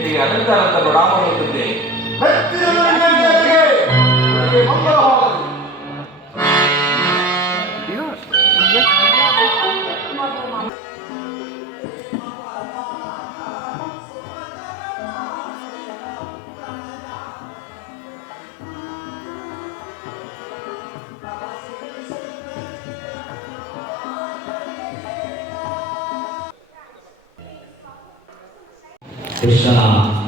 ನಿನಗೆ ಅನಂತ ಅನಂತ ಪ್ರಣಾಮ ಹೇಳುತ್ತೇನೆ 就是啊。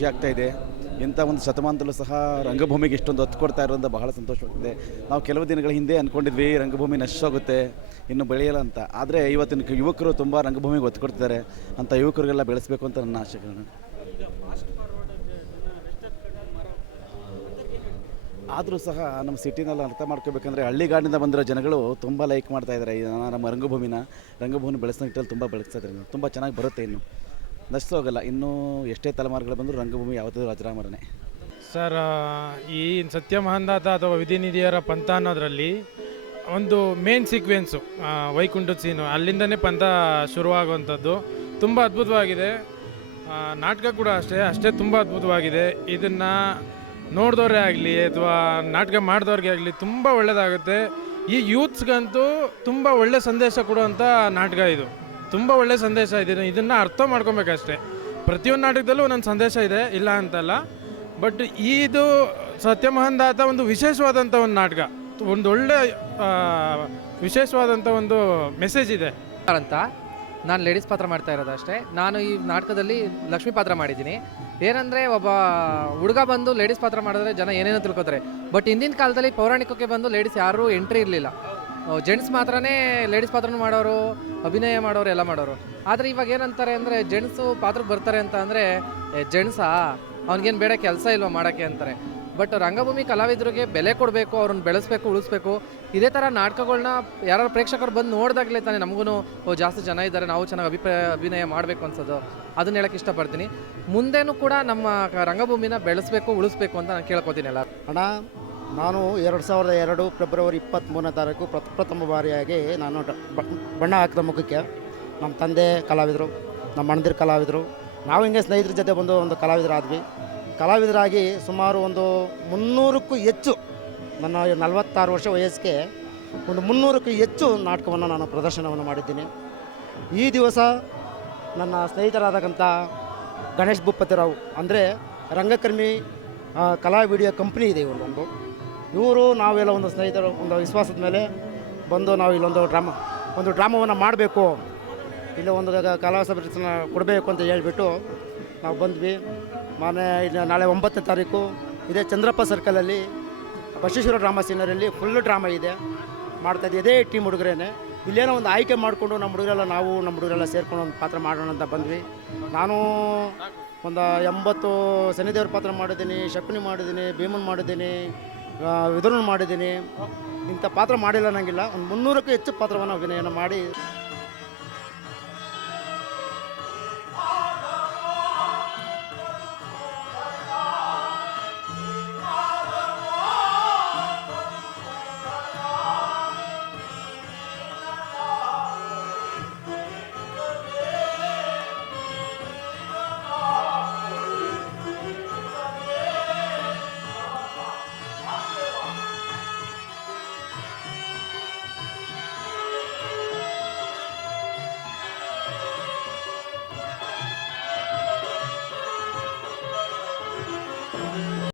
ಖುಷಿ ಆಗ್ತಾ ಇದೆ. ಇಂಥ ಒಂದು ಶತಮಾನದಲ್ಲೂ ಸಹ ರಂಗಭೂಮಿಗೆ ಇಷ್ಟೊಂದು ಒತ್ತು ಕೊಡ್ತಾ ಇರೋದ್ರಿಂದ ಬಹಳ ಸಂತೋಷವಾಗ್ತಿದೆ ನಾವು ಕೆಲವು ದಿನಗಳ ಹಿಂದೆ ಅಂದ್ಕೊಂಡಿದ್ವಿ ರಂಗಭೂಮಿ ನಶಿಸೋಗುತ್ತೆ ಇನ್ನು ಬೆಳೆಯಲ್ಲ ಅಂತ. ಆದರೆ ಇವತ್ತಿನ ಯುವಕರು ತುಂಬ ರಂಗಭೂಮಿಗೆ ಒತ್ತು ಕೊಡ್ತಿದ್ದಾರೆ. ಅಂಥ ಯುವಕರಿಗೆಲ್ಲ ಬೆಳೆಸಬೇಕು ಅಂತ ನನ್ನ ಆಶೆ ಆದರೂ ಸಹ ನಮ್ಮ ಸಿಟಿನಲ್ಲಿ ಅರ್ಥ ಮಾಡ್ಕೋಬೇಕಂದ್ರೆ ಹಳ್ಳಿಗಾಡಿನಿಂದ ಬಂದಿರೋ ಜನಗಳು ತುಂಬ ಲೈಕ್ ಮಾಡ್ತಾ ಇದ್ದಾರೆ. ನಮ್ಮ ರಂಗಭೂಮಿನ ರಂಗಭೂಮಿ ಬೆಳೆಸೋ ನಿಟ್ಟಲ್ಲಿ ತುಂಬ ಬೆಳೆಸ್ತಾ ಇದ್ದಾರೆ. ತುಂಬ ಚೆನ್ನಾಗಿ ಬರುತ್ತೆ ಇನ್ನು. ನಷ್ಟ ಹೋಗಲ್ಲ. ಇನ್ನೂ ಎಷ್ಟೇ ತಲೆಮಾರುಗಳು ಬಂದರೂ ರಂಗಭೂಮಿ ಯಾವತ್ತೂ ರಾಜರಾಮರನೇ. ಸರ್ ಈ ಸತ್ಯ ಮಹಂದಾತ ಅಥವಾ ವಿಧಿನಿಧಿಯರ ಪಂಥ ಅನ್ನೋದರಲ್ಲಿ ಒಂದು ಮೇನ್ ಸೀಕ್ವೆನ್ಸು ವೈಕುಂಠದ ಸೀನು ಅಲ್ಲಿಂದನೇ ಪಂಥ ಶುರುವಾಗುವಂಥದ್ದು. ತುಂಬ ಅದ್ಭುತವಾಗಿದೆ. ನಾಟಕ ಕೂಡ ಅಷ್ಟೇ ಅಷ್ಟೇ ತುಂಬ ಅದ್ಭುತವಾಗಿದೆ. ಇದನ್ನು ನೋಡಿದವರೇ ಆಗಲಿ ಅಥವಾ ನಾಟಕ ಮಾಡಿದವ್ರಿಗೆ ಆಗಲಿ ತುಂಬ ಒಳ್ಳೆಯದಾಗುತ್ತೆ ಈ ಯೂತ್ಸ್ಗಂತೂ ತುಂಬ ಒಳ್ಳೆ ಸಂದೇಶ ಕೊಡುವಂಥ ನಾಟಕ ಇದು. ತುಂಬ ಒಳ್ಳೆ ಸಂದೇಶ ಇದೆ ಇದನ್ನು ಅರ್ಥ ಮಾಡ್ಕೊಬೇಕಷ್ಟೇ. ಪ್ರತಿಯೊಂದು ನಾಟಕದಲ್ಲೂ ಒಂದೊಂದು ಸಂದೇಶ ಇದೆ, ಇಲ್ಲ ಅಂತಲ್ಲ. ಬಟ್ ಇದು ಸತ್ಯಮಹಂದಾತ ಒಂದು ವಿಶೇಷವಾದಂಥ ಒಂದು ನಾಟಕ. ಒಂದು ಒಳ್ಳೆ ವಿಶೇಷವಾದಂಥ ಒಂದು ಮೆಸೇಜ್ ಇದೆ. ಅಂತ ನಾನು ಲೇಡೀಸ್ ಪಾತ್ರ ಮಾಡ್ತಾ ಇರೋದು ಅಷ್ಟೇ. ನಾನು ಈ ನಾಟಕದಲ್ಲಿ ಲಕ್ಷ್ಮಿ ಪಾತ್ರ ಮಾಡಿದ್ದೀನಿ. ಏನಂದರೆ ಒಬ್ಬ ಹುಡುಗ ಬಂದು ಲೇಡೀಸ್ ಪಾತ್ರ ಮಾಡಿದ್ರೆ ಜನ ಏನೇನೋ ತಿಳ್ಕೊತಾರೆ. ಬಟ್ ಹಿಂದಿನ ಕಾಲದಲ್ಲಿ ಪೌರಾಣಿಕಕ್ಕೆ ಬಂದು ಲೇಡೀಸ್ ಯಾರೂ ಎಂಟ್ರಿ ಇರಲಿಲ್ಲ. ಜೆಂಟ್ಸ್ ಮಾತ್ರನೇ ಲೇಡೀಸ್ ಪಾತ್ರನೂ ಮಾಡೋರು, ಅಭಿನಯ ಮಾಡೋರು, ಎಲ್ಲ ಮಾಡೋರು. ಆದರೆ ಇವಾಗ ಏನಂತಾರೆ ಅಂದರೆ ಜೆಂಟ್ಸು ಪಾತ್ರಕ್ಕೆ ಬರ್ತಾರೆ ಅಂತ ಅಂದರೆ ಜೆಂಟ್ಸಾ ಅವ್ನಿಗೇನು ಬೇಡ, ಕೆಲಸ ಇಲ್ವಾ ಮಾಡೋಕ್ಕೆ ಅಂತಾರೆ. ಬಟ್ ರಂಗಭೂಮಿ ಕಲಾವಿದರಿಗೆ ಬೆಲೆ ಕೊಡಬೇಕು, ಅವ್ರನ್ನ ಬೆಳೆಸ್ಬೇಕು, ಉಳಿಸ್ಬೇಕು, ಇದೇ ಥರ ನಾಟಕಗಳನ್ನ ಯಾರು ಪ್ರೇಕ್ಷಕರು ಬಂದು ನೋಡಿದಾಗಲೇ ತಾನೇ ನಮಗೂ ಜಾಸ್ತಿ ಜನ ಇದ್ದಾರೆ, ನಾವು ಚೆನ್ನಾಗಿ ಅಭಿಪ್ರಾಯ, ಅಭಿನಯ ಮಾಡಬೇಕು ಅನ್ಸೋದು. ಅದನ್ನ ಹೇಳಕ್ಕೆ ಇಷ್ಟಪಡ್ತೀನಿ. ಮುಂದೆನೂ ಕೂಡ ನಮ್ಮ ರಂಗಭೂಮಿನ ಬೆಳೆಸಬೇಕು, ಉಳಿಸ್ಬೇಕು ಅಂತ ನಾನು ಕೇಳ್ಕೊತೀನಿ ಎಲ್ಲ ಅಣ್ಣ ನಾನು ಎರಡು ಸಾವಿರದ ಎರಡು ಫೆಬ್ರವರಿ ಇಪ್ಪತ್ತ್ಮೂರನೇ ತಾರೀಕು ಪ್ರಪ್ರಥಮ ಬಾರಿಯಾಗಿ ನಾನು ಬಣ್ಣ ಹಾಕಿದ ಮುಖಕ್ಕೆ ನಮ್ಮ ತಂದೆ ಕಲಾವಿದರು, ನಮ್ಮ ಅಣ್ಣದಿರು ಕಲಾವಿದರು, ನಾವು ಹಿಂಗೆ ಸ್ನೇಹಿತರ ಜೊತೆ ಬಂದು ಒಂದು ಕಲಾವಿದರಾದ್ವಿ. ಕಲಾವಿದರಾಗಿ ಸುಮಾರು ಒಂದು ಮುನ್ನೂರಕ್ಕೂ ಹೆಚ್ಚು ನನ್ನ ನಲವತ್ತಾರು ವರ್ಷ ವಯಸ್ಸಿಗೆ ಒಂದು ಮುನ್ನೂರಕ್ಕೂ ಹೆಚ್ಚು ನಾಟಕವನ್ನು ನಾನು ಪ್ರದರ್ಶನವನ್ನು ಮಾಡಿದ್ದೀನಿ. ಈ ದಿವಸ ನನ್ನ ಸ್ನೇಹಿತರಾದಕ್ಕಂಥ ಗಣೇಶ್ ಭೂಪತಿರಾವ್ ಅಂದರೆ ರಂಗಕರ್ಮಿ ಕಲಾ ವಿಡಿಯೋ ಕಂಪ್ನಿ ಇದೆ ಇವರು ಒಂದು ಇವರು ನಾವೆಲ್ಲ ಒಂದು ಸ್ನೇಹಿತರು, ಒಂದು ವಿಶ್ವಾಸದ ಮೇಲೆ ಬಂದು ನಾವು ಇಲ್ಲೊಂದು ಡ್ರಾಮಾ, ಒಂದು ಡ್ರಾಮವನ್ನು ಮಾಡಬೇಕು. ಇಲ್ಲ ಒಂದು ಗ- ಕಲಾ ಪ್ರದರ್ಶನ ಕೊಡಬೇಕು ಅಂತ ಹೇಳಿಬಿಟ್ಟು ನಾವು ಬಂದ್ವಿ. ಮೊನ್ನೆ ಇಲ್ಲಿ ನಾಳೆ ಒಂಬತ್ತನೇ ತಾರೀಕು ಇದೇ ಚಂದ್ರಪ್ಪ ಸರ್ಕಲಲ್ಲಿ ಬಸವೇಶ್ವರ ಡ್ರಾಮಾ ಸೀನರಲ್ಲಿ ಫುಲ್ ಡ್ರಾಮಾ ಇದೆ. ಮಾಡ್ತಾ ಇದೆ ಇದೇ ಟೀಮ್ ಹುಡುಗರೇನೆ. ಇಲ್ಲೇನೋ ಒಂದು ಆಯ್ಕೆ ಮಾಡಿಕೊಂಡು ನಮ್ಮ ಹುಡುಗರೆಲ್ಲ ನಾವು, ನಮ್ಮ ಹುಡುಗರೆಲ್ಲ ಸೇರ್ಕೊಂಡು ಒಂದು ಪಾತ್ರ ಮಾಡೋಣ ಅಂತ ಬಂದ್ವಿ. ನಾನು ಒಂದು ಎಂಬತ್ತು ಶನಿದೇವ್ರ ಪಾತ್ರ ಮಾಡಿದ್ದೀನಿ, ಶಕುನಿ ಮಾಡಿದ್ದೀನಿ, ಭೀಮನ್ ಮಾಡಿದ್ದೀನಿ. ವಿದುರನ್ ಮಾಡಿದ್ದೀನಿ. ಇಂಥ ಪಾತ್ರ ಮಾಡಿಲ್ಲ ಅನ್ನಂಗಿಲ್ಲ ಒಂದು ಮುನ್ನೂರಕ್ಕೂ ಹೆಚ್ಚು ಪಾತ್ರವನ್ನು ಅಭಿನಯನ ಮಾಡಿ.